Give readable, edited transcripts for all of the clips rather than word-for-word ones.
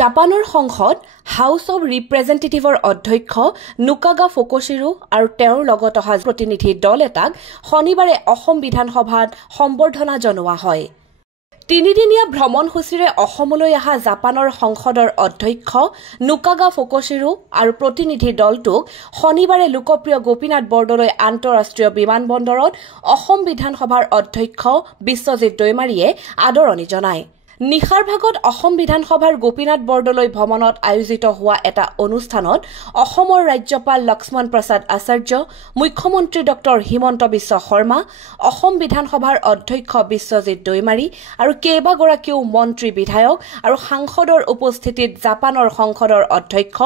জাপানৰ সংসদ house of ৰিপ্ৰেজেণ্টেটিভৰ অধ্যক্ষ নুকাগা ফুকুশিৰো আৰু তেওঁৰ লগত অহা প্ৰতিনিধি দল এটাক শনিবাৰে অসম বিধানসভাত সম্বৰ্ধনা জনোৱা হয়। তিনিদিনীয়া ভ্ৰমণসূচীৰে অসমলৈ অহা জাপানৰ সংসদৰ অধ্যক্ষ নুকাগা ফুকুশিৰো আৰু প্ৰতিনিধি দলটোক শনিবাৰে লোকপ্ৰিয় গোপীনাথ বৰদলৈ আন্তঃৰাষ্ট্ৰীয় বিমানবন্দৰত অসম বিধানসভাৰ অধ্যক্ষ বিশ্বজিৎ দৈমাৰীয়ে আদৰণি জনায়। নিশাৰ ভাগত অসম বিধানসভাৰ গোপীনাথ বৰদলৈ ভৱনত আয়োজিত হোৱা এটা অনুষ্ঠানত অসমৰ ৰাজ্যপাল লক্ষ্মণ প্ৰসাদ আচাৰ্য, মুখ্যমন্ত্ৰী ডক্টৰ হিমন্ত বিশ্ব শৰ্মা, অসম বিধানসভাৰ অধ্যক্ষ বিশ্বজিৎ দৈমাৰী আৰু কেইবাগৰাকীও মন্ত্ৰী, বিধায়ক আৰু সাংসদৰ উপস্থিতিত জাপানৰ সংসদৰ অধ্যক্ষ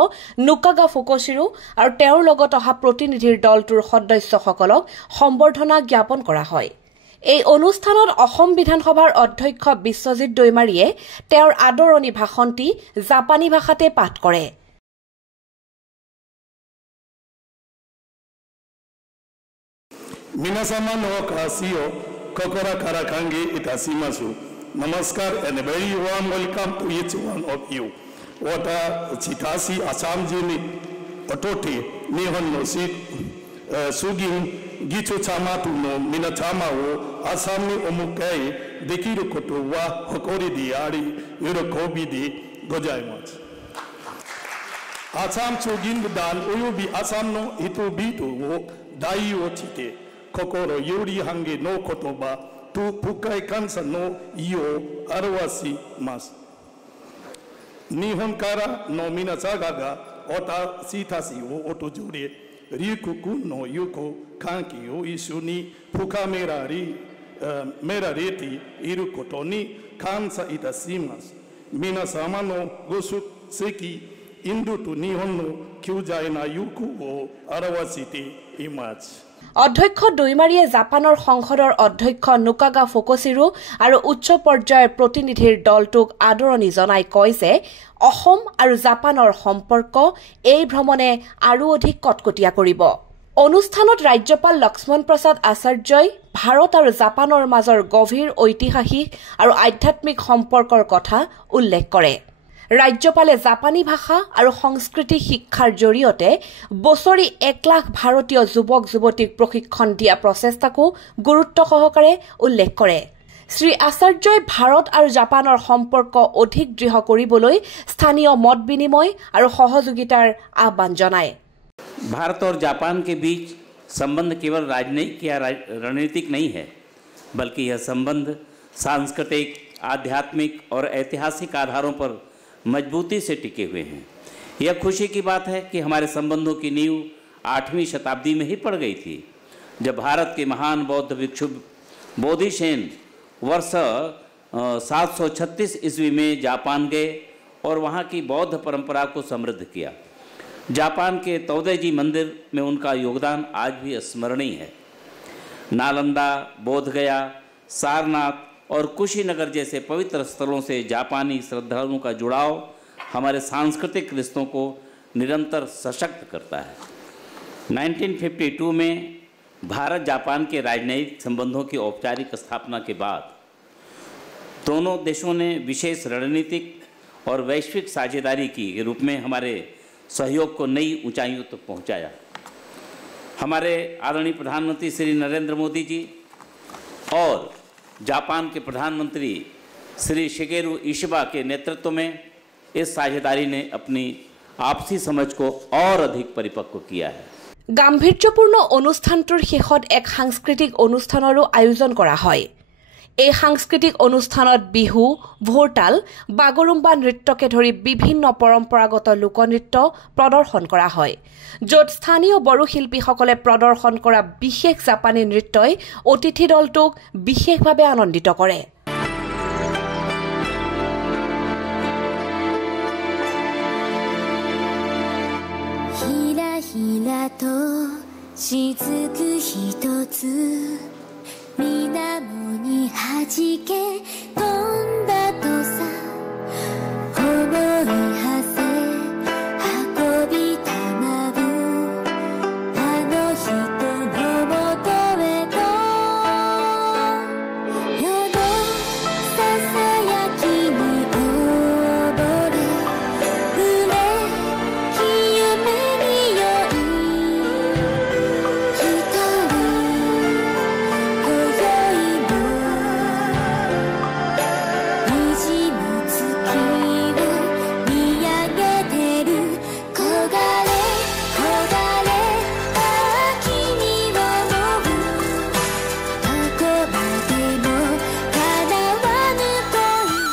নুকাগা ফুকুশিৰো আৰু তেওঁৰ লগত অহা প্ৰতিনিধিৰ দলটোৰ সদস্যসকলক সম্বৰ্ধনা জ্ঞাপন কৰা হয়। এই অনুষ্ঠানত অসম বিধানসভাৰ অধ্যক্ষ বিশ্বজিৎ দৈমাৰীয়ে তেওঁৰ আদৰণি ভাষণটি জাপানী ভাষাতে পাঠ কৰে। Minasaman no kasio kokora karakangi itasimasu. Namaskar and a very warm welcome to each one of you. Wata chitasi Assam jini otote nihon no sugin Gicho Chamatu no Minachama wo Asami Omukai Dekiru Koto wa Hokori diari Yurokobi di Gojaimasu. Assam Chugin Dan Uyubi Assam no Itubitu wo Dai wo Chite Kokoro Yuri Hange no Kotoba Tu Pukai Kansa no Iyo Arwasi Mas Nihon Kara no Minasagaga Ota Sitasi wo Oto Jure Ryukuku no Yuko Kanki o Ishuni Puka Merareti Irukotoni Kansa Itasimas Minasama no Gosu Seki Indu to Nihon no Kyujaina Yuku o Arawasiti Image. অধ্যক্ষ দৈমাৰীয়ে জাপানৰ সংসদৰ অধ্যক্ষ নুকাগা ফুকুশিৰো আৰু উচ্চ পৰ্যায়ৰ প্ৰতিনিধিৰ দলটোক আদৰণি জনাই কয় যে অসম আৰু জাপানৰ সম্পৰ্ক এই ভ্ৰমণে আৰু অধিক কটকটীয়া কৰিব। অনুষ্ঠানত ৰাজ্যপাল লক্ষ্মণ প্ৰসাদ আচাৰ্যই ভাৰত আৰু জাপানৰ মাজৰ গভীৰ ঐতিহাসিক আৰু আধ্যাত্মিক সম্পৰ্কৰ কথা উল্লেখ কৰে। ৰাজ্যপালে জাপানী ভাষা আৰু সংস্কৃতি শিক্ষাৰ জৰিয়তে বছৰি 1 লাখ ভাৰতীয় যুৱক যুৱতীক প্ৰশিক্ষণ দিয়া প্ৰচেষ্টাকো গুৰুত্ব সহকাৰে উল্লেখ কৰে। শ্ৰী আচাৰ্যই ভাৰত আৰু জাপানৰ সম্পৰ্ক অধিক দৃঢ় কৰিবলৈ স্থানীয় মত বিনিময় আৰু সহযোগিতাৰ আহ্বান জনায়। भारत और जापान के बीच संबंध केवल राजनयिक या रणनीतिक नहीं है, बल्कि यह संबंध सांस्कृतिक, आध्यात्मिक और ऐतिहासिक आधारों पर मजबूती से टिके हुए हैं। यह खुशी की बात है कि हमारे संबंधों की नींव 8वीं शताब्दी में ही पड़ गई थी, जब भारत के महान बौद्ध भिक्षु बोधिसेन वर्ष 736 ईस्वी में जापान गए और वहाँ की बौद्ध परंपरा को समृद्ध किया। जापान के तोदेजी मंदिर में उनका योगदान आज भी स्मरणीय है। नालंदा, बोधगया, सारनाथ और कुशीनगर जैसे पवित्र स्थलों से जापानी श्रद्धालुओं का जुड़ाव हमारे सांस्कृतिक रिश्तों को निरंतर सशक्त करता है। 1952 में भारत जापान के राजनयिक संबंधों की औपचारिक स्थापना के बाद दोनों देशों ने विशेष रणनीतिक और वैश्विक साझेदारी के रूप में हमारे सहयोग को नई ऊंचाइयों तक पहुंचाया। हमारे आदरणीय प्रधानमंत्री श्री नरेंद्र मोदी जी और जापान के प्रधानमंत्री श्री शिगेरू इशिबा के नेतृत्व में इस साझेदारी ने अपनी आपसी समझ को और अधिक परिपक्व किया है। গাম্ভীৰ্যপূৰ্ণ অনুষ্ঠানটোৰ শেষত এক সাংস্কৃতিক অনুষ্ঠানৰো আয়োজন কৰা হয়। এই সাংস্কৃতিক অনুষ্ঠানত বিহু, ভোৰতাল, বাগৰুম্বা নৃত্যকে ধৰি বিভিন্ন পৰম্পৰাগত লোকনৃত্য প্ৰদৰ্শন কৰা হয়, য'ত স্থানীয় বড়ো শিল্পীসকলে প্ৰদৰ্শন কৰা বিশেষ জাপানী নৃত্যই অতিথি দলটোক বিশেষভাৱে আনন্দিত কৰে।ひらと雫ひとつみなじけ飛んだとさ思いはせ運びたまるあの人のもとへと夜のささやきに溺れ嬉しい夢に酔い一人今宵も虹も月を見上げてる焦がれ焦がれた君を思うどこまでも叶わぬ恋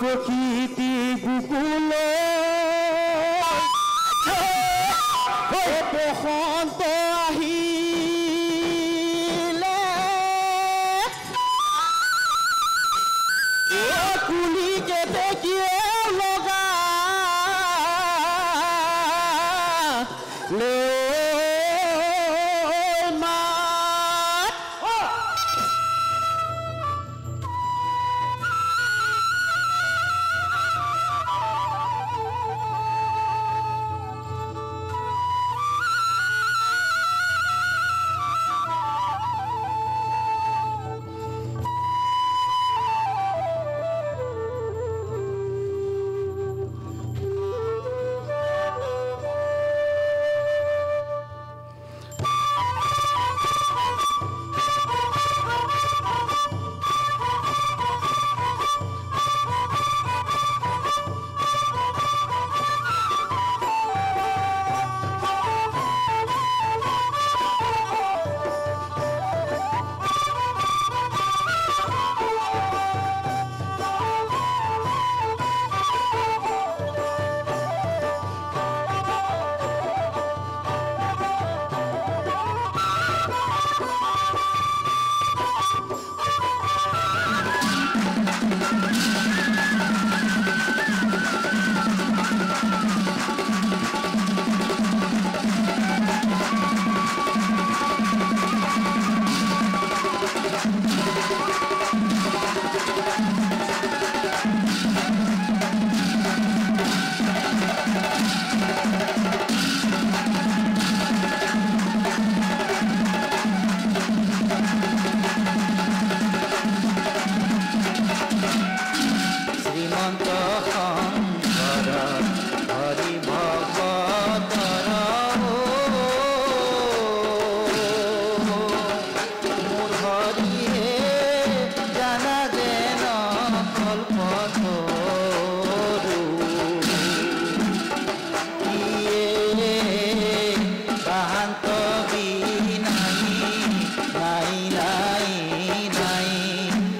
প্ৰকৃতি বুকুলে বসন্ত আহিলে কুলিকে দেখিয়ে লগা